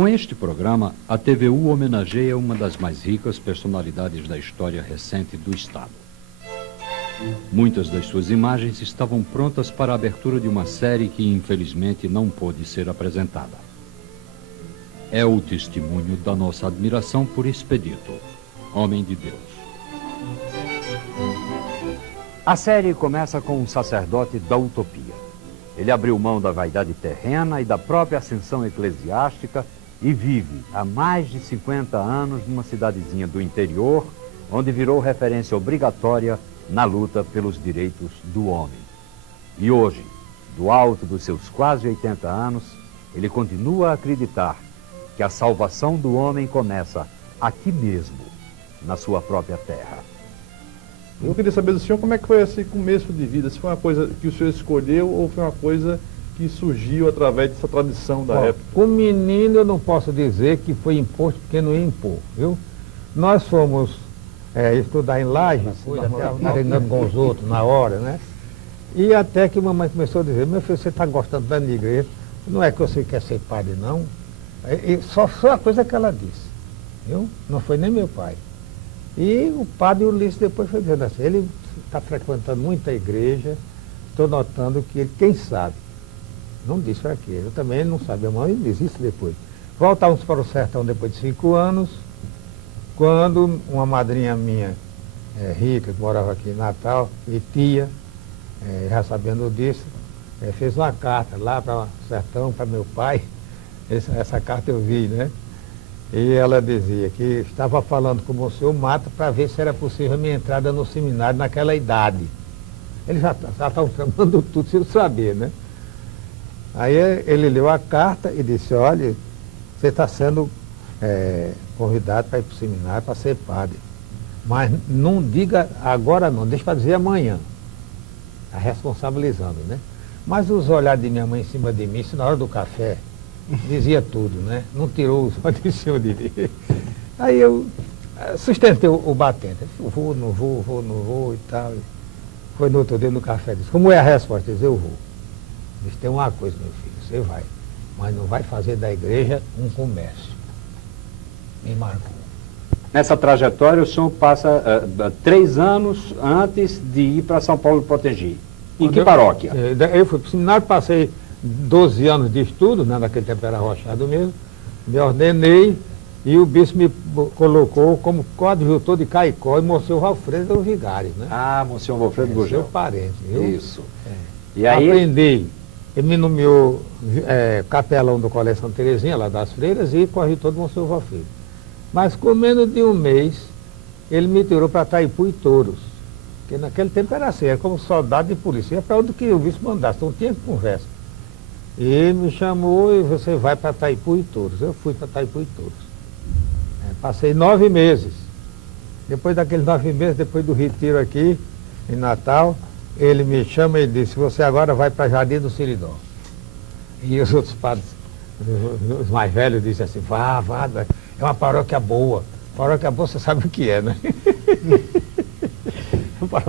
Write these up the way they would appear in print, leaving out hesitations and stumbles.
Com este programa, a TVU homenageia uma das mais ricas personalidades da história recente do Estado. Muitas das suas imagens estavam prontas para a abertura de uma série que, infelizmente, não pôde ser apresentada. É o testemunho da nossa admiração por Expedito, homem de Deus. A série começa com um sacerdote da utopia. Ele abriu mão da vaidade terrena e da própria ascensão eclesiástica e vive há mais de 50 anos numa cidadezinha do interior, onde virou referência obrigatória na luta pelos direitos do homem. E hoje, do alto dos seus quase 80 anos, ele continua a acreditar que a salvação do homem começa aqui mesmo, na sua própria terra. Eu queria saber do senhor como é que foi esse começo de vida, se foi uma coisa que o senhor escolheu ou foi uma coisa que surgiu através dessa tradição da época. Com menino eu não posso dizer que foi imposto porque não ia impor, viu? Nós fomos estudar em Lages, treinando com os outros na hora, né? E até que a mamãe começou a dizer, meu filho, você está gostando da minha igreja, não é que você quer ser padre, não. Só a coisa que ela disse, viu? Não foi nem meu pai. E o padre Ulisses depois foi dizendo assim, ele está frequentando muita igreja, estou notando que ele, quem sabe, não disse para quê, eu também não sabia, a mãe disse isso depois. Voltamos para o sertão depois de 5 anos, quando uma madrinha minha, rica, que morava aqui em Natal, e tia, já sabendo disso, fez uma carta lá para o sertão, para meu pai, essa carta eu vi, né? E ela dizia que estava falando com o senhor Mata para ver se era possível a minha entrada no seminário naquela idade. Eles já estavam tramando tudo sem saber, né? Aí ele leu a carta e disse, olha, você está sendo convidado para ir para o seminário, para ser padre. Mas não diga agora não, deixa para dizer amanhã. Está responsabilizando, né? Mas os olhares de minha mãe em cima de mim, isso na hora do café, dizia tudo, né? Não tirou os olhos de cima de mim. Aí eu sustentei o batente. Eu não vou e tal. Foi no outro dia no café, disse, como é a resposta? Eu disse, eu vou. Disse, tem uma coisa, meu filho, você vai, mas não vai fazer da igreja um comércio. Me marcou. Nessa trajetória, o senhor passa 3 anos antes de ir para São Paulo Potengi. Em que paróquia? Eu fui para o seminário, passei 12 anos de estudo, né, naquele tempo era Rochado mesmo, me ordenei e o bispo me colocou como coadjutor de Caicó e Monsenhor Alfredo era o vigário, né? Ah, Monsenhor Alfredo Gugel. Seu parente, viu? Isso. E aí... Aprendi. Ele me nomeou capelão do Colégio Santa Terezinha, lá das Freiras, e coadjutor do Monsenhor Alfredo. Mas com menos de um mês, ele me tirou para Itaipu e Touros. Porque naquele tempo era assim, era como soldado de polícia, ia para onde que o bispo mandasse, não tinha conversa. E me chamou e você vai para Itaipu e Touros. Eu fui para Itaipu e Touros. Passei 9 meses. Depois daqueles 9 meses, depois do retiro aqui, em Natal, ele me chama e disse, você agora vai para Jardim do Seridó. E os outros padres, os mais velhos, disseram assim, vá, é uma paróquia boa. Paróquia boa, você sabe o que é, né?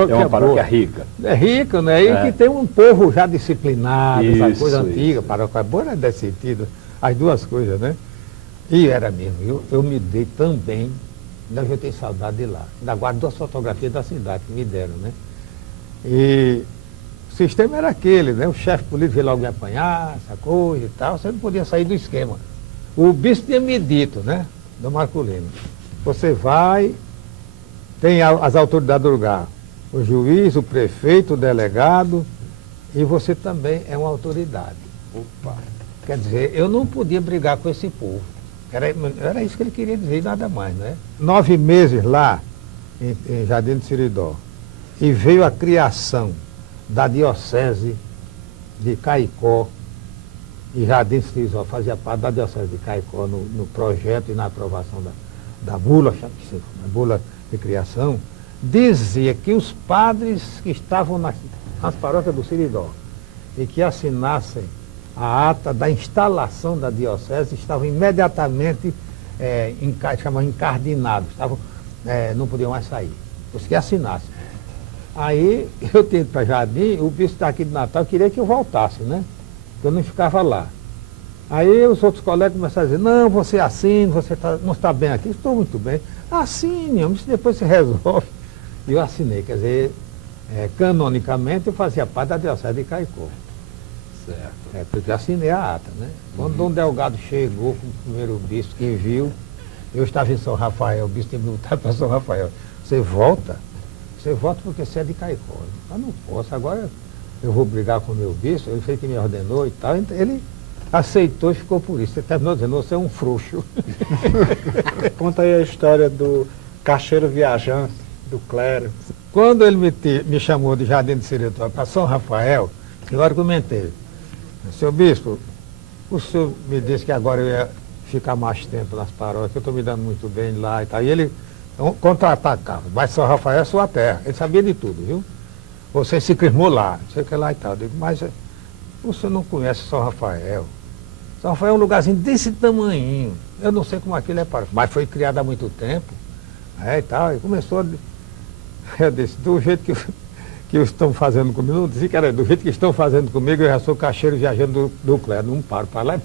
É uma paróquia rica. É rica, né? E que tem um povo já disciplinado, essa coisa antiga. Paróquia boa era desse sentido, as duas coisas, né? E era mesmo, eu me dei também, ainda eu tenho saudade de lá. Ainda guardo 2 fotografias da cidade que me deram, né? E o sistema era aquele, né? O chefe político veio logo me apanhar, essa coisa e tal, você não podia sair do esquema. O bispo tinha me dito, né? Do Marco Lima, você vai, tem as autoridades do lugar, o juiz, o prefeito, o delegado, e você também é uma autoridade. Opa. Quer dizer, eu não podia brigar com esse povo. Era isso que ele queria dizer e nada mais, né? 9 meses lá, em Jardim do Seridó, e veio a criação da diocese de Caicó, e Jardim do Seridó fazia parte da diocese de Caicó no projeto e na aprovação da bula, a bula de criação, dizia que os padres que estavam nas paróquias do Seridó e que assinassem a ata da instalação da diocese estavam imediatamente encardinados, não podiam mais sair, os que assinassem. Aí eu tinha ido para Jardim, o bispo daqui de Natal queria que eu voltasse, né? Eu não ficava lá. Aí os outros colegas começaram a dizer, não, você assine, você não está bem aqui. Estou muito bem. Assine, homem, isso depois se resolve. E eu assinei, quer dizer, canonicamente eu fazia parte da Diocese de Caicó. Certo. Porque eu assinei a ata, né? Quando Dom Delgado chegou com o primeiro bispo que viu, eu estava em São Rafael, o bispo tinha me voltado para São Rafael. Você volta porque você é de Caicó. Eu não posso, agora eu vou brigar com o meu bispo, ele fez que me ordenou e tal. Então, ele aceitou e ficou por isso. Ele terminou dizendo, você é um frouxo. Conta aí a história do caixeiro viajante, do clero. Quando ele me chamou de Jardim de Seretório para São Rafael, eu argumentei. Seu bispo, o senhor me disse que agora eu ia ficar mais tempo nas paróquias, eu estou me dando muito bem lá e tal. E ele contra-atacava, mas São Rafael é sua terra. Ele sabia de tudo, viu? Você se crismou lá, não sei o que lá e tal. Eu digo, mas o senhor não conhece São Rafael. São Rafael é um lugarzinho desse tamanhinho. Eu não sei como aquilo é paróquia, mas foi criado há muito tempo. E tal, e começou eu disse, do jeito que estão fazendo comigo, não dizia que era do jeito que estão fazendo comigo, eu já sou caixeiro viajante do clero, não paro para lá.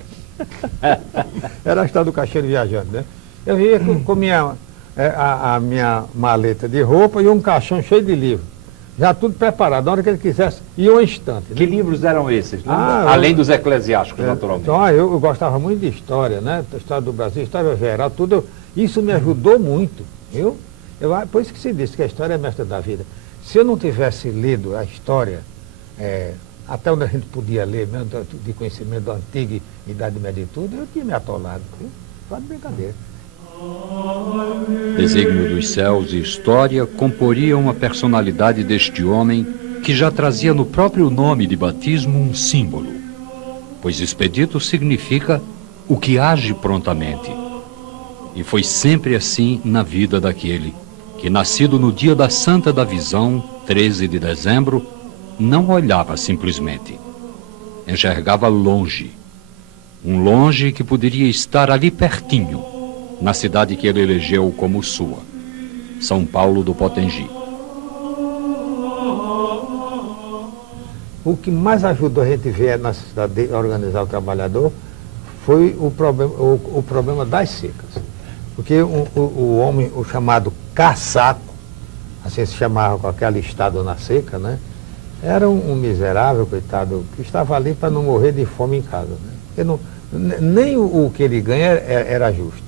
Era a história do caixeiro viajante, né? Eu ia com a minha maleta de roupa e um caixão cheio de livros. Já tudo preparado, na hora que ele quisesse, ia um instante. Que livros eram esses? Além dos eclesiásticos, naturalmente. Então, eu gostava muito de história, né? História do Brasil, história geral, tudo. Isso me ajudou muito, viu? Por isso que se diz que a história é mestra da vida. Se eu não tivesse lido a história, até onde a gente podia ler, mesmo de conhecimento da antiga Idade Média e tudo, eu tinha me atolado, viu? Só de brincadeira. Desígnio dos céus e história comporiam a personalidade deste homem que já trazia no próprio nome de batismo um símbolo, pois expedito significa o que age prontamente. E foi sempre assim na vida daquele que, nascido no dia da Santa da Visão, 13 de dezembro, não olhava simplesmente. Enxergava longe. Um longe que poderia estar ali pertinho, na cidade que ele elegeu como sua, São Paulo do Potengi. O que mais ajudou a gente ver na cidade a organizar o trabalhador foi o problema das secas. Porque o homem, o chamado caçaco, assim se chamava com aquele estado na seca, né? Era um miserável, coitado, que estava ali para não morrer de fome em casa. Né? Porque nem o que ele ganha era justo.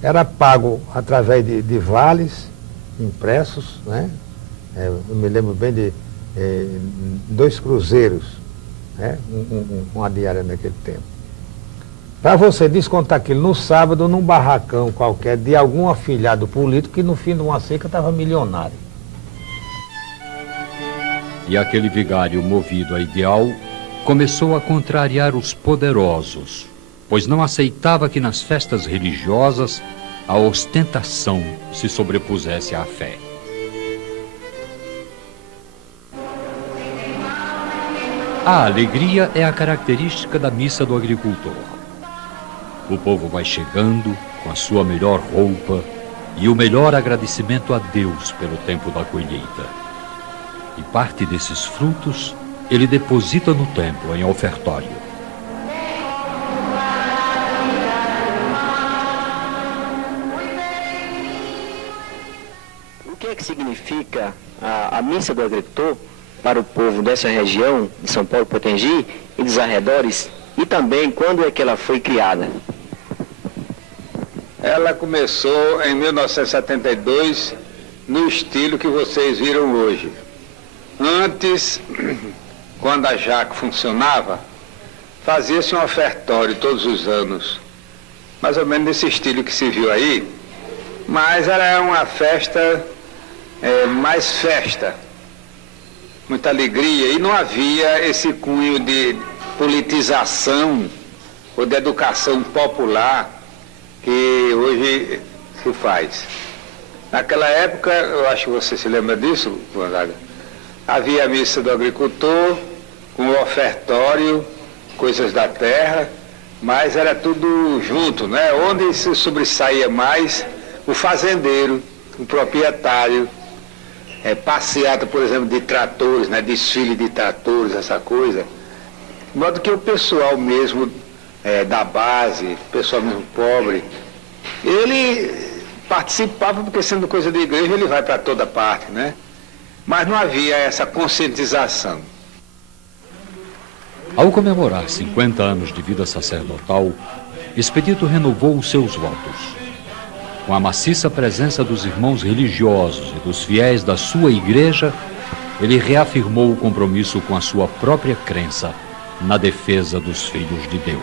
Era pago através de vales impressos, né? Eu me lembro bem de 2 cruzeiros, né? Uma diária naquele tempo. Para você descontar aquilo no sábado, num barracão qualquer, de algum afilhado político que no fim de uma seca estava milionário. E aquele vigário movido a ideal começou a contrariar os poderosos, pois não aceitava que nas festas religiosas a ostentação se sobrepusesse à fé. A alegria é a característica da missa do agricultor. O povo vai chegando com a sua melhor roupa e o melhor agradecimento a Deus pelo tempo da colheita. E parte desses frutos ele deposita no templo, em ofertório. O que é que significa a missa do agricultor para o povo dessa região de São Paulo Potengi e dos arredores, e também quando é que ela foi criada? Ela começou em 1972 no estilo que vocês viram hoje. Antes, quando a Jaco funcionava, fazia-se um ofertório todos os anos, mais ou menos nesse estilo que se viu aí, mas era uma festa, mais festa, muita alegria, e não havia esse cunho de politização ou de educação popular que hoje se faz. Naquela época, eu acho que você se lembra disso, Gonzaga, havia a missa do agricultor, com o ofertório, coisas da terra, mas era tudo junto, né? Onde se sobressaía mais o fazendeiro, o proprietário, passeata, por exemplo, de tratores, né? Desfile de tratores, essa coisa. De modo que o pessoal mesmo da base, pessoal mesmo pobre. Ele participava, porque sendo coisa de igreja, ele vai para toda parte, né? Mas não havia essa conscientização. Ao comemorar 50 anos de vida sacerdotal, Expedito renovou os seus votos. Com a maciça presença dos irmãos religiosos e dos fiéis da sua igreja, ele reafirmou o compromisso com a sua própria crença na defesa dos filhos de Deus.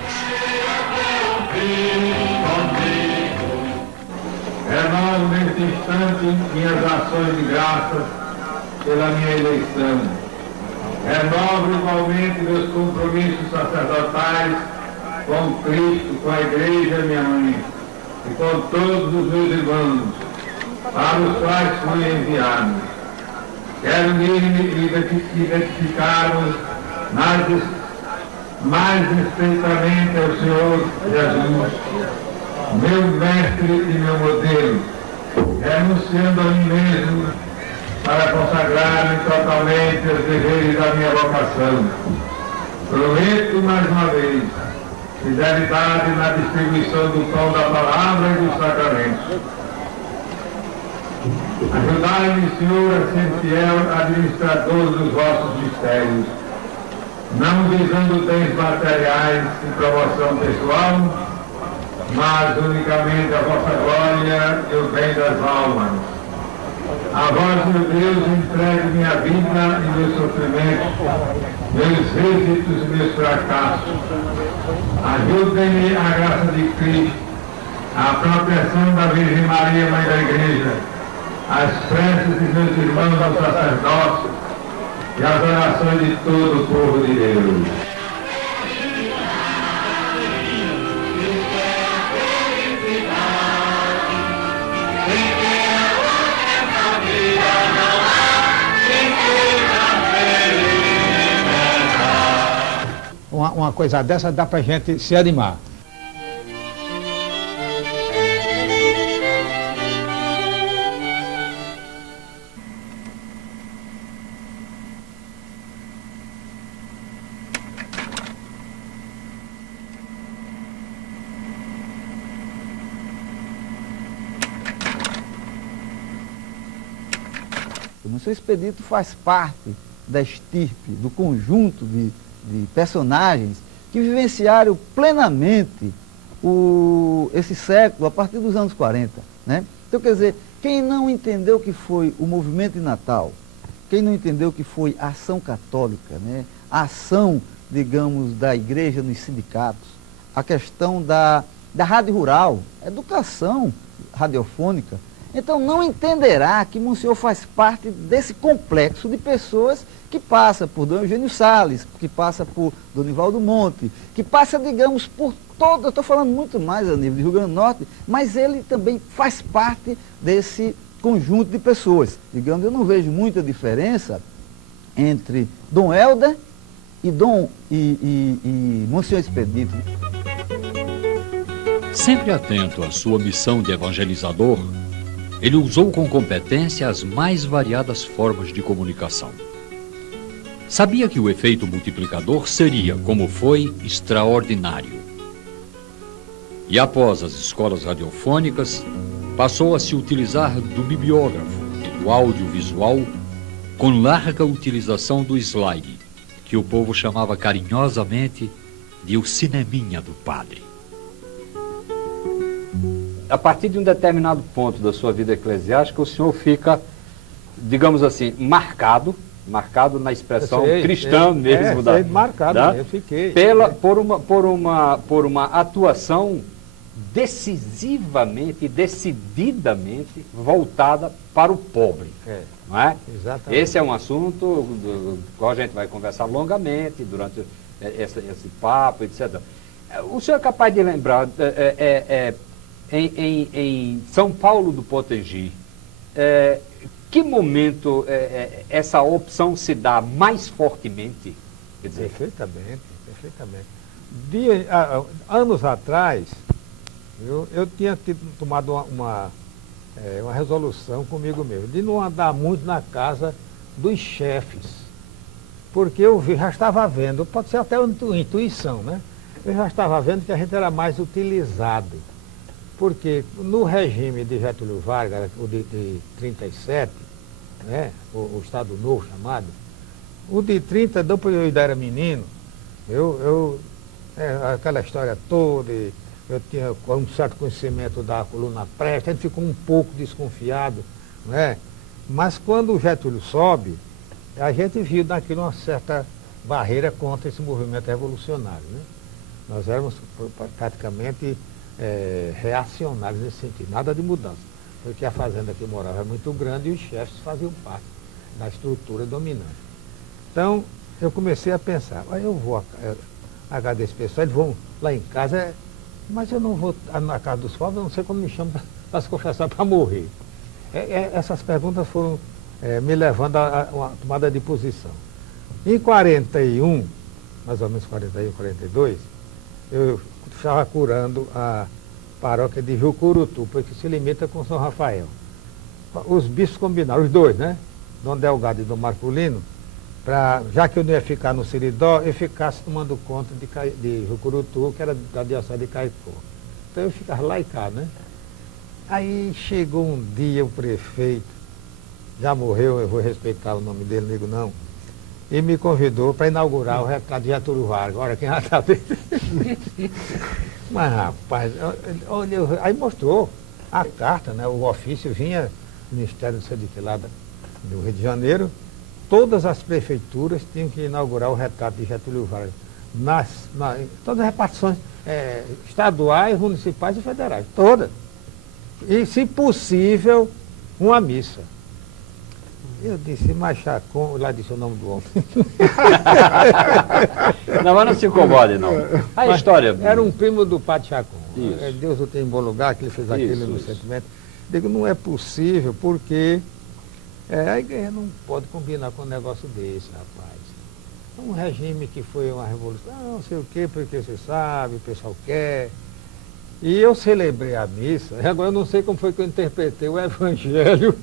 Renovo neste instante minhas ações de graças pela minha eleição. Renovo igualmente meus compromissos sacerdotais com Cristo, com a Igreja, minha mãe, e com todos os meus irmãos, para os quais fui enviado. Quero identificar-nos mais estreitamente ao Senhor Jesus, meu mestre e meu modelo, renunciando a mim mesmo para consagrar-me totalmente aos deveres da minha vocação. Prometo mais uma vez fidelidade na distribuição do pão da palavra e dos sacramentos. Ajudai-me, Senhor, a ser fiel administrador dos vossos mistérios, não visando bens materiais e promoção pessoal, mas unicamente a vossa glória e o bem das almas. A vós, meu Deus, entrego minha vida e meus sofrimentos, meus êxitos e meus fracassos. Ajudem-me a graça de Cristo, a proteção da Virgem Maria, Mãe da Igreja, as preces de meus irmãos ao sacerdócio e as orações de todo o povo de Deus. Uma coisa dessa dá pra gente se animar. O Monsenhor Expedito faz parte da estirpe, do conjunto de personagens que vivenciaram plenamente esse século a partir dos anos 40. Né? Então, quer dizer, quem não entendeu o que foi o movimento de Natal, quem não entendeu o que foi a ação católica, né? A ação, digamos, da igreja nos sindicatos, a questão da rádio rural, educação radiofônica, então não entenderá que Monsenhor faz parte desse complexo de pessoas que passa por Dom Eugênio Salles, que passa por Donivaldo Monte, que passa, digamos, por todo, eu estou falando muito mais a nível do Rio Grande do Norte, mas ele também faz parte desse conjunto de pessoas. Digamos, eu não vejo muita diferença entre Dom Helder e Monsenhor Expedito. Sempre atento à sua missão de evangelizador, ele usou com competência as mais variadas formas de comunicação. Sabia que o efeito multiplicador seria, como foi, extraordinário. E após as escolas radiofônicas, passou a se utilizar do bibliógrafo e do audiovisual, com larga utilização do slide, que o povo chamava carinhosamente de o cineminha do padre. A partir de um determinado ponto da sua vida eclesiástica, o senhor fica, digamos assim, marcado na expressão cristã mesmo, marcado, tá? Eu fiquei. Por uma atuação decisivamente, decididamente voltada para o pobre. Não é? Exatamente. Esse é um assunto do qual a gente vai conversar longamente durante esse papo, etc. O senhor é capaz de lembrar, em São Paulo do Potengi, que momento essa opção se dá mais fortemente? Quer dizer, perfeitamente. Anos atrás, eu tinha tomado uma resolução comigo mesmo, de não andar muito na casa dos chefes, porque eu já estava vendo, pode ser até uma intuição, né? eu já estava vendo que a gente era mais utilizado. Porque no regime de Getúlio Vargas, o de 37, né, o Estado Novo chamado, o de 30, depois eu ainda era menino, aquela história toda, eu tinha um certo conhecimento da coluna prestes, a gente ficou um pouco desconfiado, né? Mas quando o Getúlio sobe, a gente viu naquilo uma certa barreira contra esse movimento revolucionário, né? Nós éramos praticamente reacionários nesse sentido, nada de mudança, porque a fazenda que morava era muito grande e os chefes faziam parte da estrutura dominante. Então, eu comecei a pensar, eu vou agradar esse pessoal, eles vão lá em casa, mas eu não vou na casa dos pobres, eu não sei como me chamam para se confessar para morrer. Essas perguntas foram me levando a uma tomada de posição. Em 41, mais ou menos 41, 42, eu estava curando a paróquia de Jucurutu, porque se limita com São Rafael. Os bispos combinaram, os dois, né? Dom Delgado e Dom Marculino, já que eu não ia ficar no Seridó, eu ficasse tomando conta de Jucurutu, que era da diocese de Caicó. Então eu ficava lá e cá, né? Aí chegou um dia o prefeito, já morreu, eu vou respeitar o nome dele, não digo não, e me convidou para inaugurar o retrato de Getúlio Vargas. Olha quem já está vendo. Mas rapaz, olha, aí mostrou a carta, né? O ofício vinha do Ministério do Sei lá do Rio de Janeiro. Todas as prefeituras tinham que inaugurar o retrato de Getúlio Vargas. Todas as repartições estaduais, municipais e federais. Todas. E, se possível, uma missa. Eu disse, mas Chacon, lá disse o nome do homem. Não, mas não se incomode, não. A história... Era um primo do Padre Chacon. Isso. Deus o tem em bom lugar, que ele fez aquilo no sentimento. Digo, não é possível, porque a igreja não pode combinar com um negócio desse, rapaz. Um regime que foi uma revolução, não sei o quê, porque você sabe, o pessoal quer. E eu celebrei a missa, agora eu não sei como foi que eu interpretei o evangelho,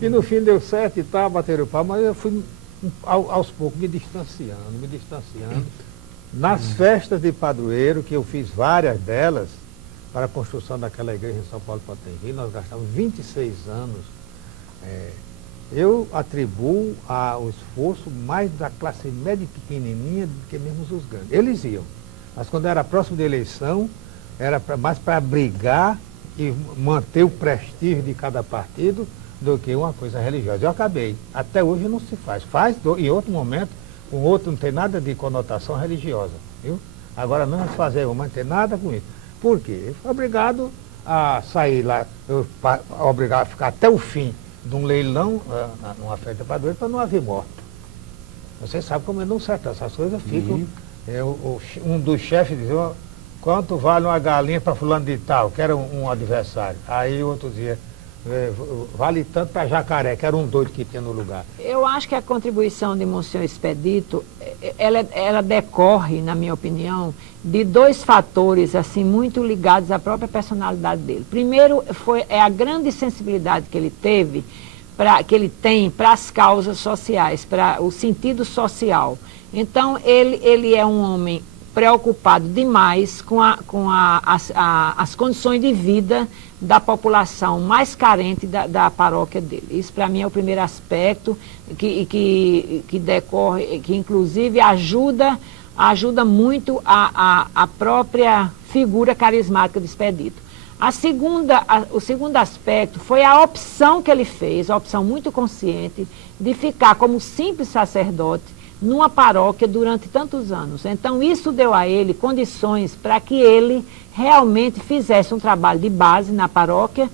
e no fim deu certo e tal, bateram o pau, mas eu fui aos poucos me distanciando. Nas festas de padroeiro, que eu fiz várias delas, para a construção daquela igreja em São Paulo Potengi, nós gastamos 26 anos. Eu atribuo o esforço mais da classe média e pequenininha do que mesmo os grandes. Eles iam, mas quando era próximo da eleição, era mais para brigar e manter o prestígio de cada partido do que uma coisa religiosa. Eu acabei. Até hoje não se faz. Em outro momento, com outro não tem nada de conotação religiosa. Viu? Agora não vamos fazer uma, não tem nada com isso. Por quê? Eu fui obrigado a sair lá, obrigado a ficar até o fim de um leilão, numa festa de padroeiro, para não haver morte. Você sabe como não certo, essas coisas ficam. Um dos chefes dizia, quanto vale uma galinha para fulano de tal, que era um adversário. Aí o outro dizia, vale tanto para jacaré, que era um doido que tinha no lugar. Eu acho que a contribuição de Monsenhor Expedito, ela decorre, na minha opinião, de dois fatores assim muito ligados à própria personalidade dele. Primeiro é a grande sensibilidade que ele teve, que ele tem para as causas sociais, para o sentido social. Então ele é um homem preocupado demais com as condições de vida da população mais carente da paróquia dele. Isso, para mim, é o primeiro aspecto que decorre, que inclusive ajuda muito a própria figura carismática de Expedito. O segundo aspecto foi a opção que ele fez, a opção muito consciente, de ficar como simples sacerdote numa paróquia durante tantos anos. Então, isso deu a ele condições para que ele realmente fizesse um trabalho de base na paróquia,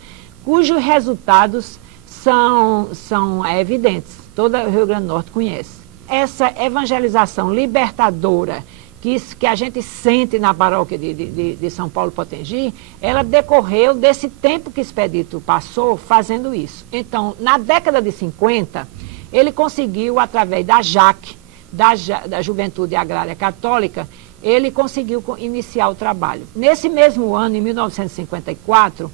cujos resultados são evidentes. Todo o Rio Grande do Norte conhece. Essa evangelização libertadora que a gente sente na paróquia de São Paulo Potengi, ela decorreu desse tempo que Expedito passou fazendo isso. Então, na década de 50, ele conseguiu, através da JAC, da Juventude Agrária Católica, ele conseguiu iniciar o trabalho. Nesse mesmo ano, em 1954,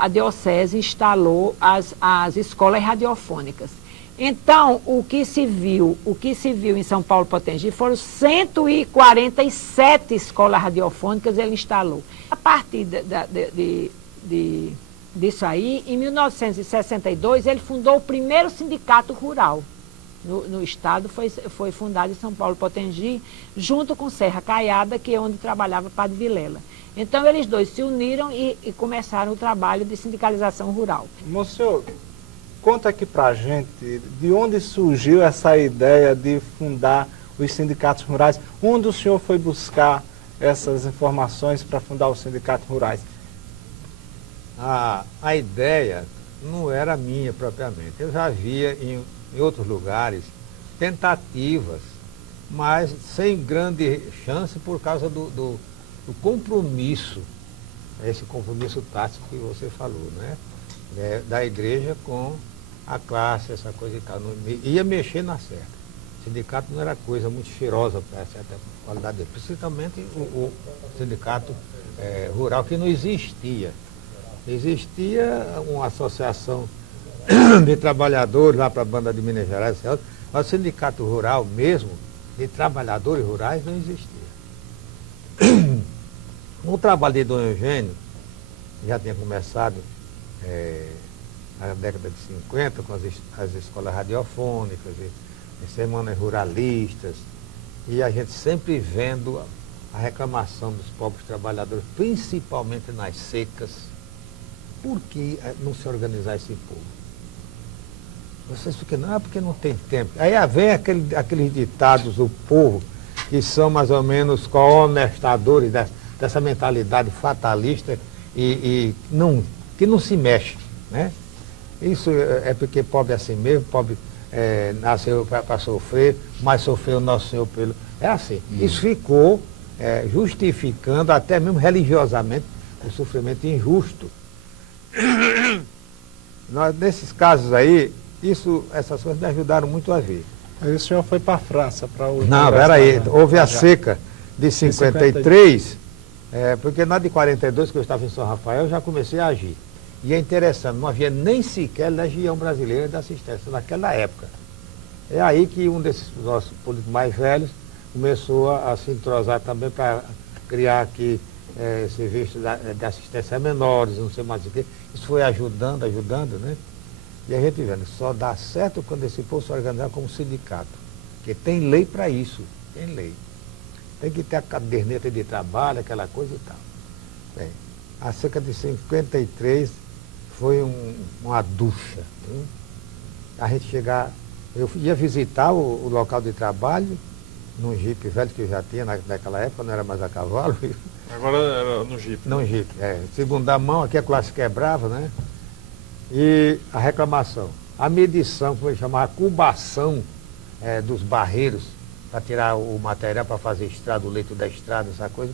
a diocese instalou as escolas radiofônicas. Então, o que se viu em São Paulo Potengi foram 147 escolas radiofônicas ele instalou. A partir disso aí, em 1962, ele fundou o primeiro sindicato rural no estado, foi fundado em São Paulo Potengi, junto com Serra Caiada, que é onde trabalhava Padre Vilela. Então, eles dois se uniram e começaram o trabalho de sindicalização rural. Monsenhor, conta aqui pra gente de onde surgiu essa ideia de fundar os sindicatos rurais. Onde o senhor foi buscar essas informações para fundar os sindicatos rurais? A ideia não era minha propriamente. Eu já via em outros lugares tentativas, mas sem grande chance por causa do compromisso, esse compromisso tático que você falou, né? Da igreja com a classe, essa coisa e tal. Ia mexer na certa. O sindicato não era coisa muito cheirosa para certa qualidade dele, principalmente o sindicato rural, que não existia. Existia uma associação de trabalhadores lá para a banda de Minas Gerais, mas o sindicato rural mesmo, de trabalhadores rurais, não existia. O trabalho de Dom Eugênio já tinha começado na década de 50, com as escolas radiofônicas, e semanas ruralistas, e a gente sempre vendo a reclamação dos pobres trabalhadores, principalmente nas secas. Por que não se organizar esse povo? Vocês ficam, não, porque não tem tempo. Aí vem aqueles ditados do povo, que são mais ou menos co-honestadores dessa mentalidade fatalista e que não se mexe, né? Isso é porque pobre é assim mesmo, pobre nasceu para sofrer, mas sofreu o Nosso Senhor pelo... É assim. Isso ficou justificando até mesmo religiosamente o sofrimento injusto. Nesses casos aí, essas coisas me ajudaram muito a ver. Aí o senhor foi para a França para o... Não, peraí, houve a seca de 53, porque na de 42, que eu estava em São Rafael, eu já comecei a agir. E é interessante, não havia nem sequer Legião Brasileira de Assistência naquela época. É aí que um desses nossos políticos mais velhos começou a se entrosar também para criar aqui serviços de assistência a menores, não sei mais o quê. Isso foi ajudando, né? E a gente vendo, só dá certo quando esse povo se organizar como sindicato. Porque tem lei para isso, tem lei. Tem que ter a caderneta de trabalho, aquela coisa e tal. Bem, a seca de 53 foi uma ducha. Hein? A gente chegar, eu ia visitar o local de trabalho, num jipe velho que eu já tinha naquela época, não era mais a cavalo. Agora era no jipe. Não, jipe, segunda mão, aqui a classe quebrava, né? E a reclamação, a medição, que foi chamar a cubação dos barreiros, para tirar o material para fazer estrada, o leito da estrada, essa coisa.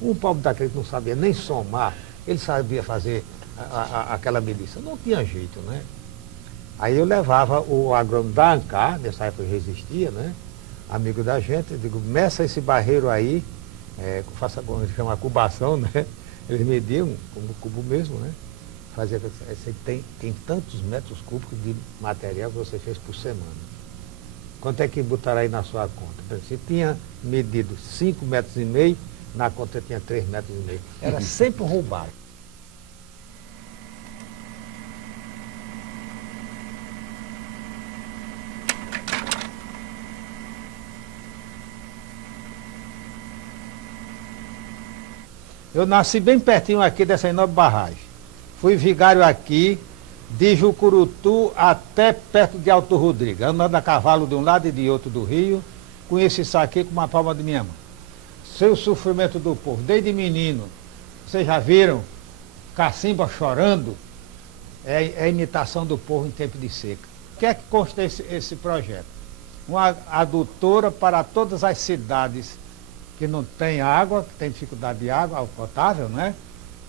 Um pobre daquele que não sabia nem somar, ele sabia fazer aquela medição. Não tinha jeito, né? Aí eu levava o agrônomo da ANCAR, nessa época já existia, né? Amigo da gente, eu digo, meça esse barreiro aí, faça como ele chama, cubação, né? Eles mediam como cubo mesmo, né? Fazia, você tem tantos metros cúbicos de material que você fez por semana. Quanto é que botará aí na sua conta? Você tinha medido 5,5 metros, na conta tinha 3,5 metros. Era sempre roubado. Eu nasci bem pertinho aqui dessa enorme barragem. Fui vigário aqui, de Jucurutu até perto de Alto Rodrigo, andando a cavalo de um lado e de outro do rio, conheci isso aqui com uma palma de minha mão. Seu sofrimento do povo, desde menino, vocês já viram cacimba chorando? É a imitação do povo em tempo de seca. O que é que consta esse projeto? Uma adutora para todas as cidades que não tem água, que tem dificuldade de água potável, né?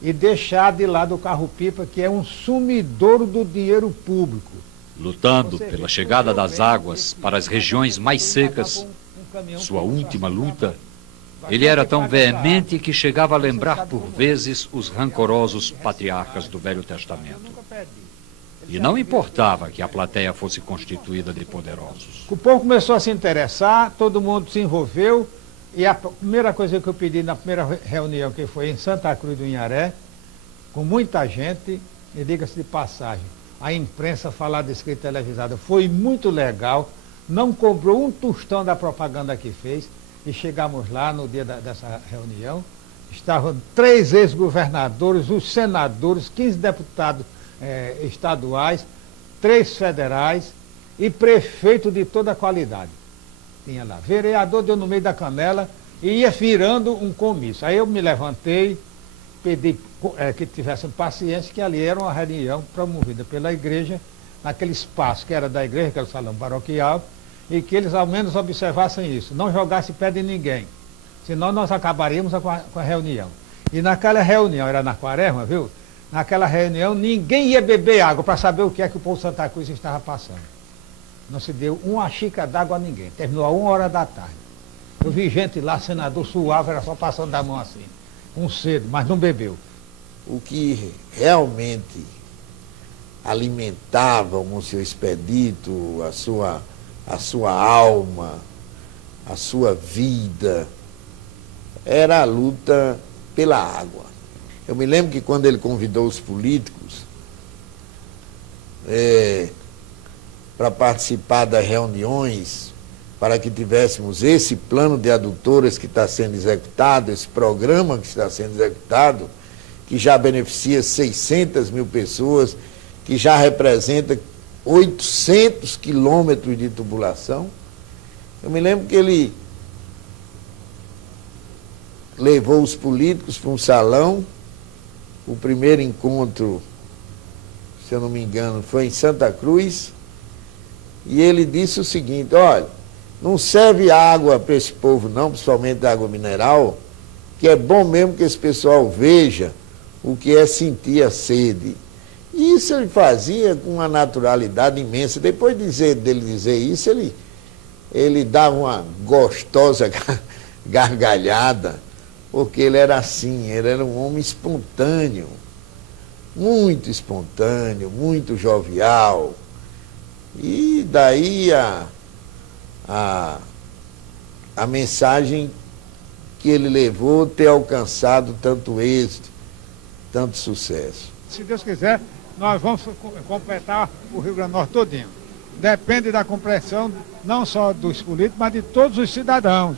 E deixar de lado o carro-pipa, que é um sumidouro do dinheiro público. Lutando pela chegada das águas para as regiões mais secas, sua última luta, ele era tão veemente que chegava a lembrar por vezes os rancorosos patriarcas do Velho Testamento. E não importava que a plateia fosse constituída de poderosos. O povo começou a se interessar, todo mundo se envolveu, e a primeira coisa que eu pedi na primeira reunião, que foi em Santa Cruz do Inharé, com muita gente, e diga-se de passagem, a imprensa falar de escrita televisada foi muito legal, não cobrou um tostão da propaganda que fez, e chegamos lá no dia dessa reunião, estavam 3 ex-governadores, os senadores, 15 deputados estaduais, 3 federais e prefeito de toda qualidade. Tinha lá, vereador deu no meio da canela e ia virando um comício. Aí eu me levantei, pedi que tivessem paciência, que ali era uma reunião promovida pela igreja, naquele espaço que era da igreja, que era o salão paroquial, e que eles ao menos observassem isso, não jogassem pé de ninguém, senão nós acabaríamos com a reunião. E naquela reunião, era na Quaresma, viu? Naquela reunião ninguém ia beber água para saber o que é que o povo de Santa Cruz estava passando. Não se deu uma xícara d'água a ninguém. Terminou a 1h da tarde. Eu vi gente lá, senador suave, era só passando da mão assim, com sede, mas não bebeu. O que realmente alimentava o Monsenhor Expedito, a sua alma, a sua vida, era a luta pela água. Eu me lembro que quando ele convidou os políticos para participar das reuniões, para que tivéssemos esse plano de adutoras que está sendo executado, esse programa que está sendo executado, que já beneficia 600 mil pessoas, que já representa 800 quilômetros de tubulação. Eu me lembro que ele levou os políticos para um salão. O primeiro encontro, se eu não me engano, foi em Santa Cruz, e ele disse o seguinte: olha, não serve água para esse povo não, principalmente água mineral, que é bom mesmo que esse pessoal veja o que é sentir a sede. E isso ele fazia com uma naturalidade imensa. Depois dele dizer isso, ele dava uma gostosa gargalhada, porque ele era assim, ele era um homem espontâneo, muito jovial. E daí a mensagem que ele levou ter alcançado tanto êxito, tanto sucesso. Se Deus quiser, nós vamos completar o Rio Grande do Norte todinho. Depende da compreensão não só dos políticos, mas de todos os cidadãos.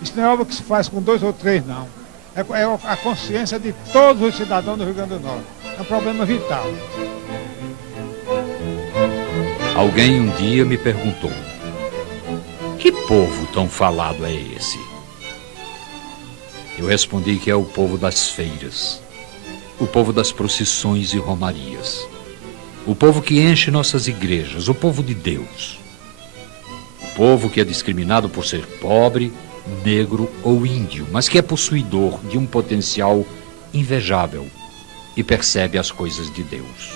Isso não é algo que se faz com 2 ou 3, não. É a consciência de todos os cidadãos do Rio Grande do Norte. É um problema vital. Alguém um dia me perguntou: que povo tão falado é esse? Eu respondi que é o povo das feiras, o povo das procissões e romarias, o povo que enche nossas igrejas, o povo de Deus. O povo que é discriminado por ser pobre, negro ou índio, mas que é possuidor de um potencial invejável e percebe as coisas de Deus.